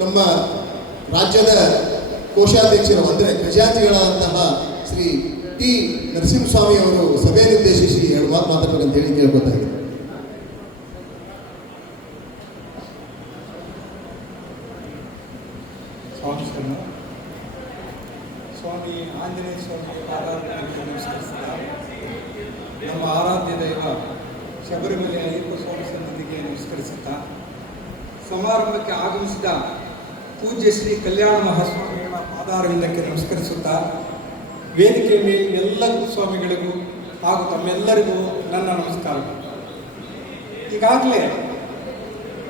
ನಮ್ಮ ರಾಜ್ಯದ ಕೋಶಾಧ್ಯಕ್ಷರು ಅಂದರೆ ಖಜಾಂಚಿಗಳಾದಂತಹ ಶ್ರೀ ಟಿ ನರಸಿಂಹಸ್ವಾಮಿ ಅವರು ಸಭೆಯನ್ನುದ್ದೇಶಿಸಿ 2 ಮಾತು ಮಾತಾಡಬೇಕಂತ ಹೇಳಿ ಕೇಳ್ಕೊತಾ ಇದ್ದಾರೆ. ಸ್ವಾಮಿ ಆಂಜನೇಯ ಸ್ವಾಮಿ ಆರಾಧನೆಗೆ ನಮಸ್ಕರಿಸಿದ ನಮ್ಮ ಆರಾಧ್ಯ ದೈವ ಶಬರಿಮಲೆ ಅಯ್ಯಪ್ಪ ಸ್ವಾಮಿ ಸನ್ನಿಧಿಗೆ ನಮಸ್ಕರಿಸುತ್ತಾ ಸಮಾರಂಭಕ್ಕೆ ಆಗಮಿಸಿದ ಪೂಜ್ಯ ಶ್ರೀ ಕಲ್ಯಾಣ ಮಹಾಸ್ವಾಮಿಗಳ ಪಾದಾರವಿಂದಕ್ಕೆ ನಮಸ್ಕರಿಸುತ್ತಾ ವೇದಿಕೆ ಮೇಲೆ ಎಲ್ಲ ಸ್ವಾಮಿಗಳಿಗೂ ಹಾಗೂ ತಮ್ಮೆಲ್ಲರಿಗೂ ನನ್ನ ನಮಸ್ಕಾರ. ಈಗಾಗಲೇ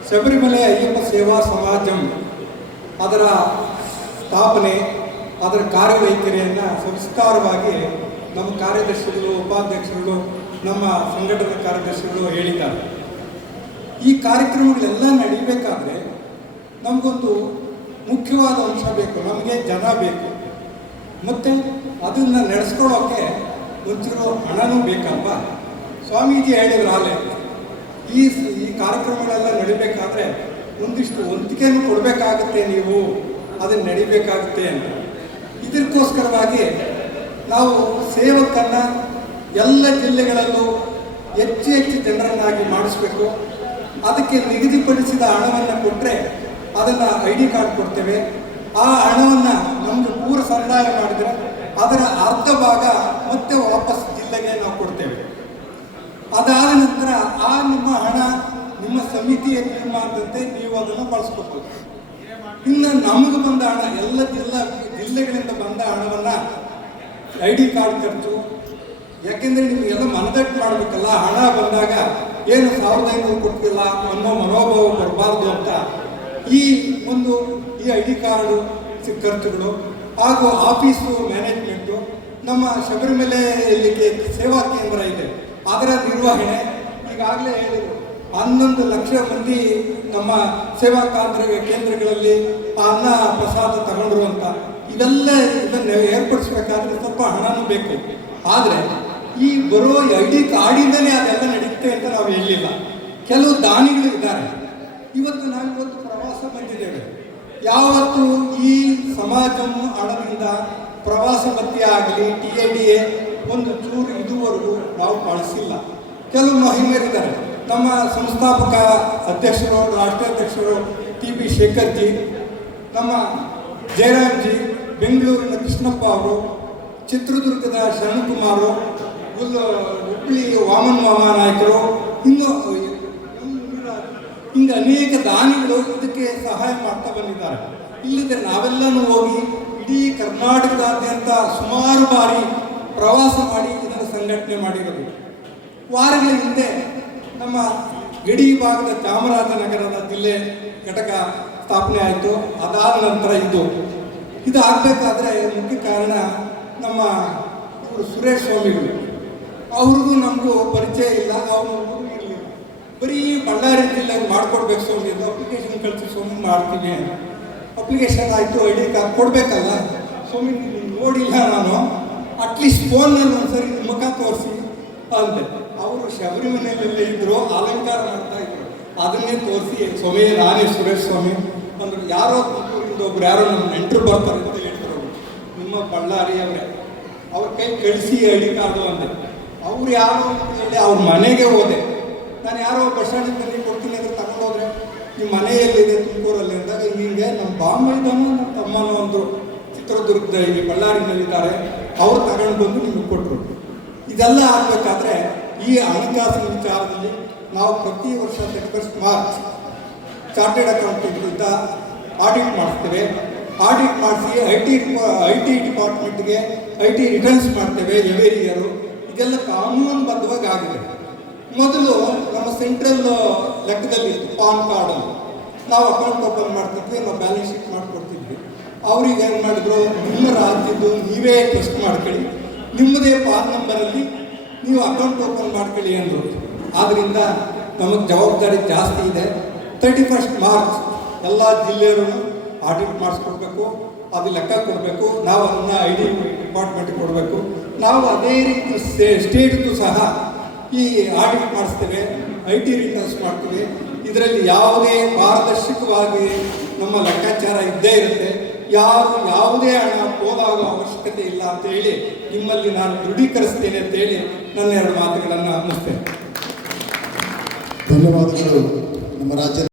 ಶಬರಿಮಲೆ ಅಯ್ಯಪ್ಪ ಸೇವಾ ಸಮಾಜಂ ಅದರ ಸ್ಥಾಪನೆ, ಅದರ ಕಾರ್ಯವೈಖರಿಯನ್ನು ಸವಿಸ್ತಾರವಾಗಿ ನಮ್ಮ ಕಾರ್ಯದರ್ಶಿಗಳು, ಉಪಾಧ್ಯಕ್ಷರುಗಳು, ನಮ್ಮ ಸಂಘಟನಾ ಕಾರ್ಯದರ್ಶಿಗಳು ಹೇಳಿದ್ದಾರೆ. ಈ ಕಾರ್ಯಕ್ರಮಗಳೆಲ್ಲ ನಡೀಬೇಕಾದ್ರೆ ನಮಗೊಂದು ಮುಖ್ಯವಾದ ಅಂಶ ಬೇಕು, ನಮಗೆ ಜನ ಬೇಕು, ಮತ್ತು ಅದನ್ನು ನಡೆಸ್ಕೊಳ್ಳೋಕ್ಕೆ ಒಂಚೂರು ಹಣನೂ ಬೇಕಲ್ವಾ. ಸ್ವಾಮೀಜಿ ಹೇಳಿದ್ರಾಲೆ ಈ ಕಾರ್ಯಕ್ರಮಗಳೆಲ್ಲ ನಡಿಬೇಕಾದ್ರೆ ಒಂದಿಷ್ಟು ವಂತಿಕೆಯನ್ನು ಕೊಡಬೇಕಾಗುತ್ತೆ, ನೀವು ಅದನ್ನು ನಡಿಬೇಕಾಗುತ್ತೆ ಅಂತ. ಇದಕ್ಕೋಸ್ಕರವಾಗಿ ನಾವು ಸೇವಕನ್ನು ಎಲ್ಲ ಜಿಲ್ಲೆಗಳಲ್ಲೂ ಹೆಚ್ಚು ಜನರನ್ನಾಗಿ ಮಾಡಿಸ್ಬೇಕು. ಅದಕ್ಕೆ ನಿಗದಿಪಡಿಸಿದ ಹಣವನ್ನು ಕೊಟ್ಟರೆ ಅದನ್ನು ID ಕಾರ್ಡ್ ಕೊಡ್ತೇವೆ. ಆ ಹಣವನ್ನು ನಮಗೆ ಪೂರ ಸಂದಾಯ ಮಾಡಿದರೆ ಅದರ ಅರ್ಧ ಭಾಗ ಮತ್ತೆ ವಾಪಸ್ ಜಿಲ್ಲೆಗೆ ನಾವು ಕೊಡ್ತೇವೆ. ಅದಾದ ನಂತರ ನಿಮ್ಮ ಹಣ ನಿಮ್ಮ ಸಮಿತಿಯ ತೀರ್ಮಾನದಂತೆ ನೀವು ಅದನ್ನು ಬಳಸ್ಕೋಬೋದು. ಇನ್ನು ನಮಗೆ ಬಂದ ಹಣ, ಎಲ್ಲ ಜಿಲ್ಲೆಗಳಿಂದ ಬಂದ ಹಣವನ್ನು ID ಕಾರ್ಡ್ ಖರ್ಚು, ಯಾಕೆಂದರೆ ನಿಮಗೆಲ್ಲ ಮನದಟ್ಟು ಮಾಡಬೇಕಲ್ಲ. ಹಣ ಬಂದಾಗ ಏನು 1500 ಕೊಟ್ಟಿಲ್ಲ ಅನ್ನೋ ಮನೋಭಾವ ಬರಬಾರ್ದು ಅಂತ ಈ ID ಕಾರ್ಡು ಖರ್ಚುಗಳು ಹಾಗೂ ಆಫೀಸು ಮ್ಯಾನೇಜ್ಮೆಂಟು, ನಮ್ಮ ಶಬರಿಮಲೆಯಲ್ಲಿ ಸೇವಾ ಕೇಂದ್ರ ಇದೆ ಅದರ ನಿರ್ವಹಣೆ, ಈಗಾಗಲೇ ಹೇಳಿದರು 11 ಲಕ್ಷ ಮಂದಿ ನಮ್ಮ ಸೇವಾ ಕೇಂದ್ರಗಳಲ್ಲಿ ಅನ್ನ ಪ್ರಸಾದ ತಗೊಂಡ್ರು ಅಂತ. ಇದನ್ನು ಏರ್ಪಡಿಸ್ಬೇಕಾದ್ರೆ ಸ್ವಲ್ಪ ಹಣನೂ ಬೇಕು. ಆದರೆ ಈ ಬರೋ ID ಕಾರ್ಡಿಂದಲೇ ಅದೆಲ್ಲ ನಡೆಯುತ್ತೆ ಅಂತ ನಾವು ಹೇಳಿಲ್ಲ. ಕೆಲವು ದಾನಿಗಳು ಇದ್ದಾರೆ. ನಾವಿವತ್ತು ಪ್ರವಾಸ ಬಂದಿದ್ದೇವೆ. ಯಾವತ್ತು ಈ ಸಮಾಜಂ ಹಣದಿಂದ ಪ್ರವಾಸ ಭತ್ಯೆ ಆಗಲಿ TIDA ಒಂದು ಚೂರು ಇದುವರೆಗೂ ನಾವು ಬಳಸಿಲ್ಲ. ಕೆಲವು ಮಹಿಳೆಯರಿದ್ದಾರೆ. ನಮ್ಮ ಸಂಸ್ಥಾಪಕ ಅಧ್ಯಕ್ಷರು, ರಾಷ್ಟ್ರಾಧ್ಯಕ್ಷರು TB ಶೇಖರ್ಜಿ, ನಮ್ಮ ಜಯರಾಮ್ಜಿ, ಬೆಂಗಳೂರಿನ ಕೃಷ್ಣಪ್ಪ ಅವರು, ಚಿತ್ರದುರ್ಗದ ಶರಣಕುಮಾರು, ಹುಬ್ಬಳ್ಳಿ ವಾಮನ್ ನಾಯಕರು, ಹಿಂಗೆ ಅನೇಕ ದಾನಿಗಳು ಇದಕ್ಕೆ ಸಹಾಯ ಮಾಡ್ತಾ ಬಂದಿದ್ದಾರೆ. ಇಲ್ಲದೆ ನಾವೆಲ್ಲನೂ ಹೋಗಿ ಇಡೀ ಕರ್ನಾಟಕದಾದ್ಯಂತ ಸುಮಾರು ಬಾರಿ ಪ್ರವಾಸ ಮಾಡಿ ಇದನ್ನು ಸಂಘಟನೆ ಮಾಡಿರೋದು. ವಾರಗಳ ಹಿಂದೆ ನಮ್ಮ ಗಡಿ ಭಾಗದ ಚಾಮರಾಜನಗರದ ಜಿಲ್ಲೆ ಘಟಕ ಸ್ಥಾಪನೆ ಆಯಿತು. ಅದಾದ ನಂತರ ಇದು ಆಗಬೇಕಾದ್ರೆ ಮುಖ್ಯ ಕಾರಣ ನಮ್ಮ ಇವರು ಸುರೇಶ್ ಸ್ವಾಮಿಗಳು. ಅವ್ರಿಗೂ ನಮಗೂ ಪರಿಚಯ ಇಲ್ಲ, ಅವರು ಇರಲಿಲ್ಲ. ಬರೀ ಬಳ್ಳಾರಿ ಜಿಲ್ಲೆಗೆ ಮಾಡಿಕೊಡ್ಬೇಕು ಸ್ವಾಮಿ ಅಂತ ಅಪ್ಲಿಕೇಶನ್ ಕಳಿಸಿ ಸ್ವಾಮಿ ಮಾಡ್ತೀವಿ. ಅಪ್ಲಿಕೇಶನ್ ಆಯಿತು, ID ಕಾರ್ಡ್ ಕೊಡಬೇಕಲ್ಲ ಸ್ವಾಮಿ, ನೋಡಿಲ್ಲ ನಾನು, ಅಟ್ಲೀಸ್ಟ್ ಫೋನ್ನಲ್ಲಿ ಒಂದ್ಸರಿ ಮುಖ ತೋರಿಸಿ ಅಂದೆ. ಅವರು ಶಬರಿಮಲೆಯಲ್ಲಿ ಇದ್ದರು, ಅಲಂಕಾರ ಮಾಡ್ತಾ ಇದ್ರು, ಅದನ್ನೇ ತೋರಿಸಿ ಸ್ವಾಮಿ ನಾನೇ ಸುರೇಶ್ ಸ್ವಾಮಿ ಅಂದರು. ಯಾರೋ ಯಾರೋ ನಮ್ಮ ನೆಂಟರು ಬರ್ತಾರೆ ಅಂತ ಹೇಳ್ತಾರೆ. ನಿಮ್ಮ ಬಳ್ಳಾರಿಯವರೇ, ಅವ್ರ ಕೈ ಕಳಿಸಿ ID ಕಾರ್ಡು ಅಂದೆ. ಅವ್ರು ಯಾರೋ ಹೇಳಿ ಅವ್ರ ಮನೆಗೆ ಹೋದೆ. ನಾನು ಯಾರೋ ಬಸ್ ಸ್ಟ್ಯಾಂಡಿನಲ್ಲಿ ಕೊಡ್ತೀನಿ ಅಂದರೆ ತಗೊಂಡೋದ್ರೆ ನಿಮ್ಮ ಮನೆಯಲ್ಲಿದೆ ತುಮಕೂರಲ್ಲಿ ಅಂದಾಗ ಹಿಂಗೆ ನಮ್ಮ ಬಾಂಬೈದನು ನಮ್ಮ ತಮ್ಮನೋ ಅಂದರು, ಚಿತ್ರದುರ್ಗದ ಇಲ್ಲಿ ಬಳ್ಳಾರಿನಲ್ಲಿದ್ದಾರೆ, ಅವ್ರು ತಗೊಂಡು ಬಂದು ನಿಮಗೆ ಕೊಟ್ಟರು. ಇದೆಲ್ಲ ಆಗಬೇಕಾದ್ರೆ ಈ ಹಣಕಾಸಿನ ವಿಚಾರದಲ್ಲಿ ನಾವು ಪ್ರತಿ ವರ್ಷ 31 ಮಾರ್ಚ್ ಚಾರ್ಟೆಡ್ ಅಕೌಂಟೆಂಟ್ಗಿಂತ ಆಡಿಟ್ ಮಾಡಿಸ್ತೇವೆ. ಆಡಿಟ್ ಮಾಡಿಸಿ IT ಡಿಪಾರ್ಟ್ಮೆಂಟ್ಗೆ IT ರಿಟರ್ನ್ಸ್ ಮಾಡ್ತೇವೆ ಎವ್ರಿ ಇಯರು. ಇದೆಲ್ಲ ಕಾನೂನುಬದ್ಧವಾಗಿ ಆಗಿದೆ. ಮೊದಲು ನಮ್ಮ ಸೆಂಟ್ರಲ್ ಲೆಕ್ಕದಲ್ಲಿ ಪಾನ್ ಕಾರ್ಡಲ್ಲಿ ನಾವು ಅಕೌಂಟ್ ಓಪನ್ ಮಾಡ್ತಿದ್ವಿ, ನಾವು ಬ್ಯಾಲೆನ್ಸ್ ಶೀಟ್ ಮಾಡಿಕೊಡ್ತಿದ್ವಿ. ಅವ್ರಿಗೆ ಏನು ಮಾಡಿದ್ರು, ನಿಮ್ಮ ರಾಜ್ಯದ್ದು ನೀವೇ ಟ್ರಸ್ಟ್ ಮಾಡ್ಕೊಳ್ಳಿ, ನಿಮ್ಮದೇ ಪಾನ್ ನಂಬರಲ್ಲಿ ನೀವು ಅಕೌಂಟ್ ಓಪನ್ ಮಾಡ್ಕೊಳ್ಳಿ ಅಂದರು. ಆದ್ದರಿಂದ ನಮಗೆ ಜವಾಬ್ದಾರಿ ಜಾಸ್ತಿ ಇದೆ. 31 ಮಾರ್ಚ್ ಎಲ್ಲ ಜಿಲ್ಲೆಯವರು ಆಡಿಟ್ ಮಾಡಿಸ್ಕೊಡ್ಬೇಕು, ಅದು ಲೆಕ್ಕ ಕೊಡಬೇಕು, ನಾವು ಅದನ್ನು ID ಡಿಪಾರ್ಟ್ಮೆಂಟ್ಗೆ ಕೊಡಬೇಕು. ನಾವು ಅದೇ ರೀತಿ ಸ್ಟೇಟ್ಗೂ ಸಹ ಈ ಆಡಿಟ್ ಮಾಡಿಸ್ತೇವೆ, IT ರಿಟರ್ನ್ಸ್ ಮಾಡ್ತೀವಿ. ಇದರಲ್ಲಿ ಯಾವುದೇ ಪಾರದರ್ಶಕವಾಗಿ ನಮ್ಮ ಲೆಕ್ಕಾಚಾರ ಲೆಕ್ಕಾಚಾರ ಇದ್ದೇ ಇರುತ್ತೆ. ಯಾರು ಯಾವುದೇ ಹಣ ಪೋಲಾಗೋ ಅವಶ್ಯಕತೆ ಇಲ್ಲ ಅಂತ ಹೇಳಿ ನಿಮ್ಮಲ್ಲಿ ನಾನು ದೃಢೀಕರಿಸ್ತೇನೆ ಅಂತ ಹೇಳಿ ನನ್ನ 2 ಮಾತುಗಳನ್ನು ಮುಗಿಸ್ತೇನೆ. ಧನ್ಯವಾದಗಳು. ನಮ್ಮ ರಾಜ್ಯದ